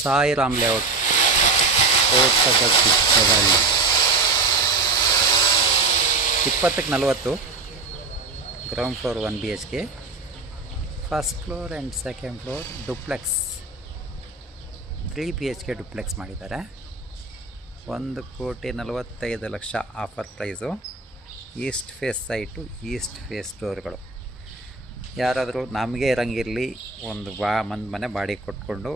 Sairam layout ಕೋಟದ ಚಿಕ್ಕಬಳ್ಳಿ 20ಕ್ಕೆ 40 ground floor 1 BHK, first floor and second floor duplex 3 BHK duplex ಮಾಡಿದ್ದಾರೆ. 1,45,00,000 offer price. East face site, east face ಡೋರ್ಗಳು. ಯಾರಾದರೂ ನಮಗೆ ಇರಂಗಿರಲಿ ಒಂದು ಮನೆ ಬಾಡಿಗೆ ಕೊಟ್ಕೊಂಡು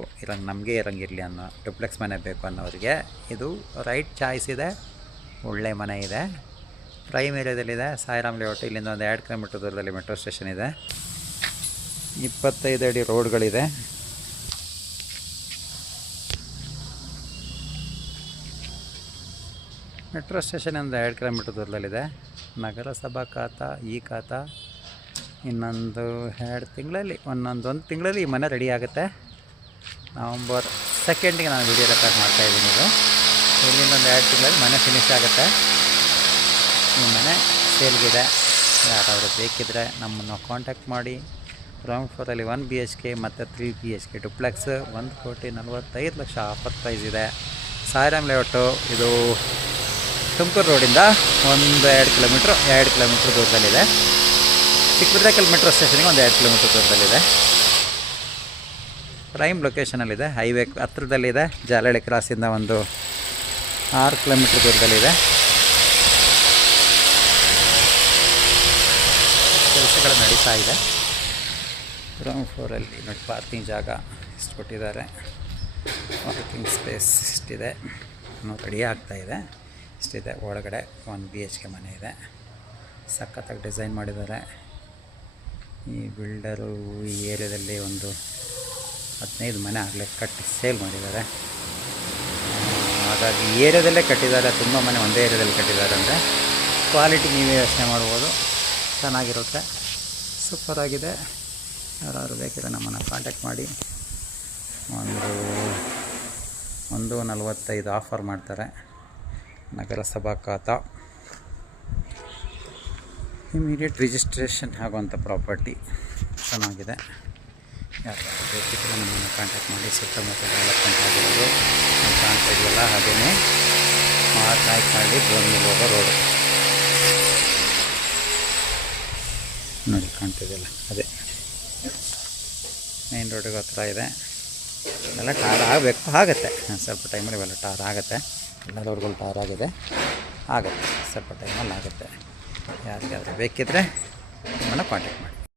ನಮಗೆ ಇರಂಗಿರಲಿ ಅನ್ನೋ ಡುಪ್ಲೆಕ್ಸ್ ಮನೆ ಬೇಕು ಅನ್ನೋರಿಗೆ ಇದು ರೈಟ್ ಚಾಯ್ಸ್ ಇದೆ. ಒಳ್ಳೆ ಮನೆ ಇದೆ, ಪ್ರೈಮ್ ಏರಿಯಾದಲ್ಲಿದೆ. ಸಾಯಿರಾಮ್ ಲೇಔಟ್, ಇಲ್ಲಿಂದ ಒಂದು 2 ಕಿಲೋಮೀಟ್ರ್ ದೂರದಲ್ಲಿ ಮೆಟ್ರೋ ಸ್ಟೇಷನ್ ಇದೆ. 25 ಅಡಿ ರೋಡ್ಗಳಿದೆ. ಮೆಟ್ರೋ ಸ್ಟೇಷನಿಂದ 2 ಕಿಲೋಮೀಟ್ರ್ ದೂರದಲ್ಲಿದೆ. ನಗರಸಭಾ ಖಾತಾ, ಈ ಖಾತಾ ಇನ್ನೊಂದು 2 ತಿಂಗಳಲ್ಲಿ, ಒಂದು ತಿಂಗಳಲ್ಲಿ ಈ ಮನೆ ರೆಡಿ ಆಗುತ್ತೆ. ನವಂಬರ್ 2ಗೆ ನಾನು ವಿಡಿಯೋ ರೆಕಾರ್ಡ್ ಮಾಡ್ತಾಯಿದ್ದೀನಿ. ಇಲ್ಲಿಂದ ಒಂದು 2 ತಿಂಗಳಲ್ಲಿ ಮನೆ ಫಿನಿಶ್ ಆಗುತ್ತೆ. ಈ ಮನೆ ಸೇಲ್ಗಿದೆ. ಯಾರಾದರೂ ಬೇಕಿದ್ದರೆ ನಮ್ಮನ್ನು ಕಾಂಟ್ಯಾಕ್ಟ್ ಮಾಡಿ. ಗ್ರೌಂಡ್ ಫ್ಲೋರಲ್ಲಿ 1 BHK ಮತ್ತು 3 BHK ಡುಪ್ಲೆಕ್ಸ್ 1,45,00,000 ಆಫರ್ ಪ್ರೈಸ್ ಇದೆ. ಸಾಯಿರಾಮ್ ಲೇಔಟು ಇದು ತುಮಕೂರು ರೋಡಿಂದ 2 ಕಿಲೋಮೀಟ್ರ್ ದೂರದಲ್ಲಿದೆ. ಚಿಕ್ಕಬಳ್ಳಾಪುರ ಮೆಟ್ರೋ ಸ್ಟೇಷನ್ಗೆ ಒಂದು 2 ಕಿಲೋಮೀಟ್ರ್ ದೂರದಲ್ಲಿದೆ. ಪ್ರೈಮ್ ಲೊಕೇಶನಲ್ಲಿದೆ, ಹೈವೇ ಹತ್ರದಲ್ಲಿದೆ. ಜಾಲಹಳ್ಳಿ ಕ್ರಾಸಿಂದ ಒಂದು 6 ಕಿಲೋಮೀಟ್ರ್ ದೂರದಲ್ಲಿದೆ. ಕೆಲಸಗಳು ನಡೀತಾ ಇದೆ. ಗ್ರೌಂಡ್ ಫ್ಲೋರಲ್ಲಿ ನೋಡಿ ಪಾರ್ಕಿಂಗ್ ಜಾಗ ಇಷ್ಟು ಕೊಟ್ಟಿದ್ದಾರೆ. ಪಾರ್ಕಿಂಗ್ ಸ್ಪೇಸ್ ಇಷ್ಟಿದೆ, ಇನ್ನೂ ರೆಡಿ ಆಗ್ತಾಯಿದೆ. ಇಷ್ಟಿದೆ. ಒಳಗಡೆ 1 BHK ಮನೆ ಇದೆ. ಸಖತ್ತಾಗಿ ಡಿಸೈನ್ ಮಾಡಿದ್ದಾರೆ. ಈ ಬಿಲ್ಡರು ಈ ಏರಿಯಾದಲ್ಲಿ ಒಂದು 15 ಮನೆ ಆಗಲೇ ಕಟ್ಟಿ ಸೇಲ್ ಮಾಡಿದ್ದಾರೆ. ಹಾಗಾಗಿ ಈ ಏರಿಯಾದಲ್ಲೇ ಕಟ್ಟಿದ್ದಾರೆ. ತುಂಬ ಮನೆ ಒಂದೇ ಏರಿಯಾದಲ್ಲಿ ಕಟ್ಟಿದ್ದಾರೆ ಅಂದರೆ ಕ್ವಾಲಿಟಿ ನೀವೇ ಯೋಚನೆ ಮಾಡ್ಬೋದು. ಚೆನ್ನಾಗಿರುತ್ತೆ, ಸೂಪರಾಗಿದೆ. ಯಾರಾದರೂ ಬೇಕಿದ್ರೆ ನಮ್ಮನ್ನು ಕಾಂಟ್ಯಾಕ್ಟ್ ಮಾಡಿ. 1,45 ಆಫರ್ ಮಾಡ್ತಾರೆ. ನಗರಸಭಾ ಖಾತಾ, ಇಮಿಡಿಯೇಟ್ ರಿಜಿಸ್ಟ್ರೇಷನ್ ಆಗುವಂಥ ಪ್ರಾಪರ್ಟಿ. ಚೆನ್ನಾಗಿದೆ. ಯಾರಾದರೂ ಬೇಕಿದ್ದರೆ ನಮ್ಮನ್ನು ಕಾಂಟ್ಯಾಕ್ಟ್ ಮಾಡಿ. ಸುತ್ತಮುತ್ತ ಡೆವಲಪ್ಮೆಂಟ್ ಆಗಿರೋದು ನಾವು ಕಾಣ್ತಾ ಇದೆಯಲ್ಲ, ಹಾಗೆಯೇ ನಾಯಕನಹಳ್ಳಿ ಬೋರ್ನಿಲ್ ಹೋಗೋ ರೋಡು ನೋಡಿ ಕಾಣ್ತಿದೆಯಲ್ಲ, ಅದೇ ಮೇನ್ ರೋಡಿಗೆ ಹತ್ರ ಇದೆ. ಎಲ್ಲ ಟಾರ್ ಆಗಬೇಕು, ಆಗುತ್ತೆ ಸ್ವಲ್ಪ ಟೈಮಲ್ಲಿ. ಇವೆಲ್ಲ ಟಾರ್ ಆಗುತ್ತೆ, ಎಲ್ಲ ರೋಡ್ಗಳು ಟಾರ್ ಆಗಿದೆ, ಆಗುತ್ತೆ ಸ್ವಲ್ಪ ಟೈಮಲ್ಲಿ ಆಗುತ್ತೆ. ಯಾರಿಗಾದರೂ ಬೇಕಿದ್ದರೆ ನಮ್ಮನ್ನು ಕಾಂಟ್ಯಾಕ್ಟ್ ಮಾಡಿ.